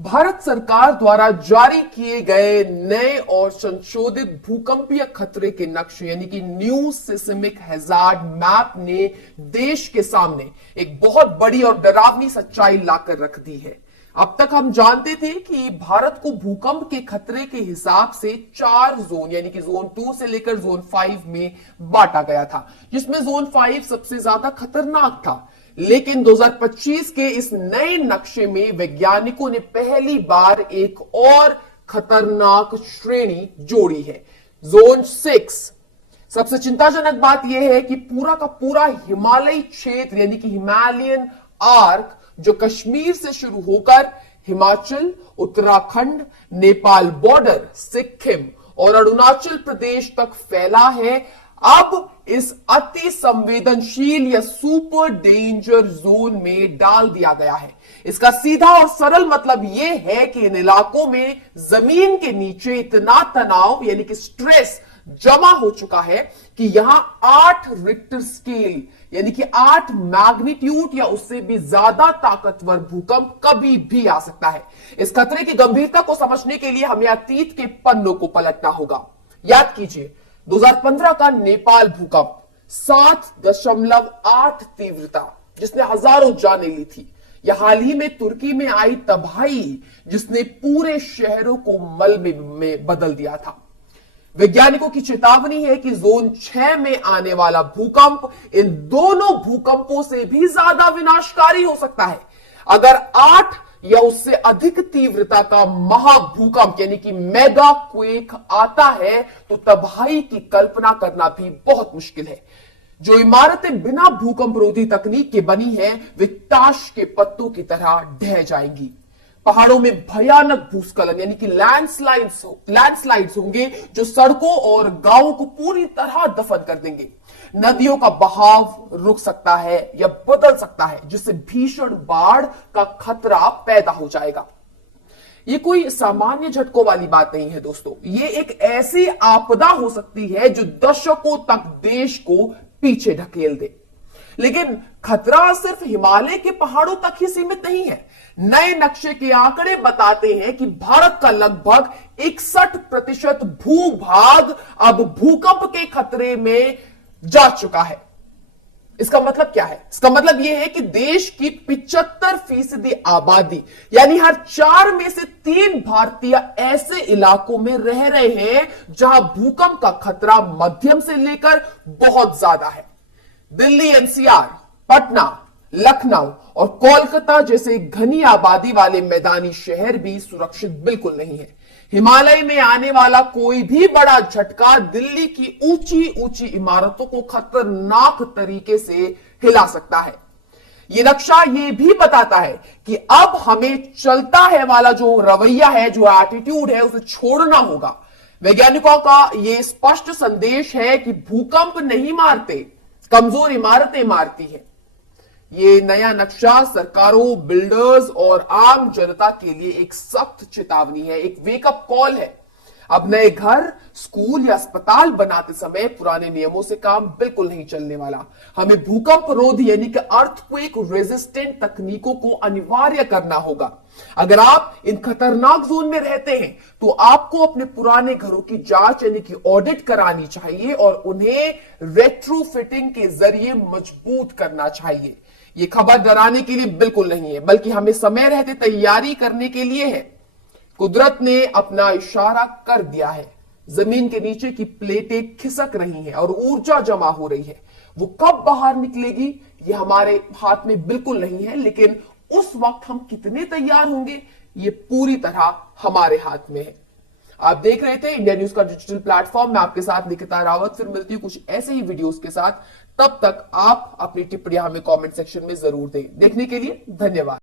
भारत सरकार द्वारा जारी किए गए नए और संशोधित भूकंपीय खतरे के नक्शे यानी कि न्यू सिस्मिक हैजार्ड मैप ने देश के सामने एक बहुत बड़ी और डरावनी सच्चाई लाकर रख दी है। अब तक हम जानते थे कि भारत को भूकंप के खतरे के हिसाब से 4 जोन यानी कि जोन 2 से लेकर जोन 5 में बांटा गया था, जिसमें जोन 5 सबसे ज्यादा खतरनाक था। लेकिन 2025 के इस नए नक्शे में वैज्ञानिकों ने पहली बार एक और खतरनाक श्रेणी जोड़ी है, जोन 6। सबसे चिंताजनक बात यह है कि पूरा का पूरा हिमालयी क्षेत्र यानी कि हिमालयन आर्क जो कश्मीर से शुरू होकर हिमाचल, उत्तराखंड, नेपाल बॉर्डर, सिक्किम और अरुणाचल प्रदेश तक फैला है, अब इस अति संवेदनशील या सुपर डेंजर जोन में डाल दिया गया है। इसका सीधा और सरल मतलब यह है कि इन इलाकों में जमीन के नीचे इतना तनाव यानी कि स्ट्रेस जमा हो चुका है कि यहां 8 रिक्टर स्केल यानी कि 8 मैग्नीट्यूड या उससे भी ज्यादा ताकतवर भूकंप कभी भी आ सकता है। इस खतरे की गंभीरता को समझने के लिए हमें अतीत के पन्नों को पलटना होगा। याद कीजिए 2015 का नेपाल भूकंप 7.8 तीव्रता जिसने हजारों जानें ली थी, या हाल ही में तुर्की में आई तबाही जिसने पूरे शहरों को मलबे में बदल दिया था। वैज्ञानिकों की चेतावनी है कि जोन 6 में आने वाला भूकंप इन दोनों भूकंपों से भी ज्यादा विनाशकारी हो सकता है। अगर 8 या उससे अधिक तीव्रता का महाभूकंप यानी कि मेगा क्वेक आता है तो तबाही की कल्पना करना भी बहुत मुश्किल है। जो इमारतें बिना भूकंप रोधी तकनीक के बनी हैं वे ताश के पत्तों की तरह ढह जाएंगी। पहाड़ों में भयानक भूस्खलन यानी कि लैंडस्लाइड्स होंगे जो सड़कों और गांवों को पूरी तरह दफन कर देंगे। नदियों का बहाव रुक सकता है या बदल सकता है, जिससे भीषण बाढ़ का खतरा पैदा हो जाएगा। ये कोई सामान्य झटकों वाली बात नहीं है दोस्तों, ये एक ऐसी आपदा हो सकती है जो दशकों तक देश को पीछे ढकेल दे। लेकिन खतरा सिर्फ हिमालय के पहाड़ों तक ही सीमित नहीं है। नए नक्शे के आंकड़े बताते हैं कि भारत का लगभग 61% भूभाग अब भूकंप के खतरे में जा चुका है। इसका मतलब क्या है? इसका मतलब यह है कि देश की 75% आबादी यानी हर 4 में से 3 भारतीय ऐसे इलाकों में रह रहे हैं जहां भूकंप का खतरा मध्यम से लेकर बहुत ज्यादा है। दिल्ली एनसीआर, पटना, लखनऊ और कोलकाता जैसे घनी आबादी वाले मैदानी शहर भी सुरक्षित बिल्कुल नहीं है। हिमालय में आने वाला कोई भी बड़ा झटका दिल्ली की ऊंची ऊंची इमारतों को खतरनाक तरीके से हिला सकता है। यह नक्शा यह भी बताता है कि अब हमें चलता है वाला जो रवैया है, जो एटीट्यूड है, उसे छोड़ना होगा। वैज्ञानिकों का यह स्पष्ट संदेश है कि भूकंप नहीं मारते, कमजोर इमारतें मारती है। ये नया नक्शा सरकारों, बिल्डर्स और आम जनता के लिए एक सख्त चेतावनी है, एक वेकअप कॉल है। अब नए घर, स्कूल या अस्पताल बनाते समय पुराने नियमों से काम बिल्कुल नहीं चलने वाला। हमें भूकंप रोधी यानी कि अर्थक्वेक रेजिस्टेंट तकनीकों को अनिवार्य करना होगा। अगर आप इन खतरनाक जोन में रहते हैं तो आपको अपने पुराने घरों की जांच यानी कि ऑडिट करानी चाहिए और उन्हें रेट्रोफिटिंग के जरिए मजबूत करना चाहिए। यह खबर डराने के लिए बिल्कुल नहीं है, बल्कि हमें समय रहते तैयारी करने के लिए है। कुदरत ने अपना इशारा कर दिया है। जमीन के नीचे की प्लेटें खिसक रही हैं और ऊर्जा जमा हो रही है। वो कब बाहर निकलेगी ये हमारे हाथ में बिल्कुल नहीं है, लेकिन उस वक्त हम कितने तैयार होंगे ये पूरी तरह हमारे हाथ में है। आप देख रहे थे इंडिया न्यूज का डिजिटल प्लेटफॉर्म। मैं आपके साथ निकिता रावत फिर मिलती हूं कुछ ऐसे ही वीडियोस के साथ। तब तक आप अपनी टिप्पणियां हमें कमेंट सेक्शन में जरूर दें। देखने के लिए धन्यवाद।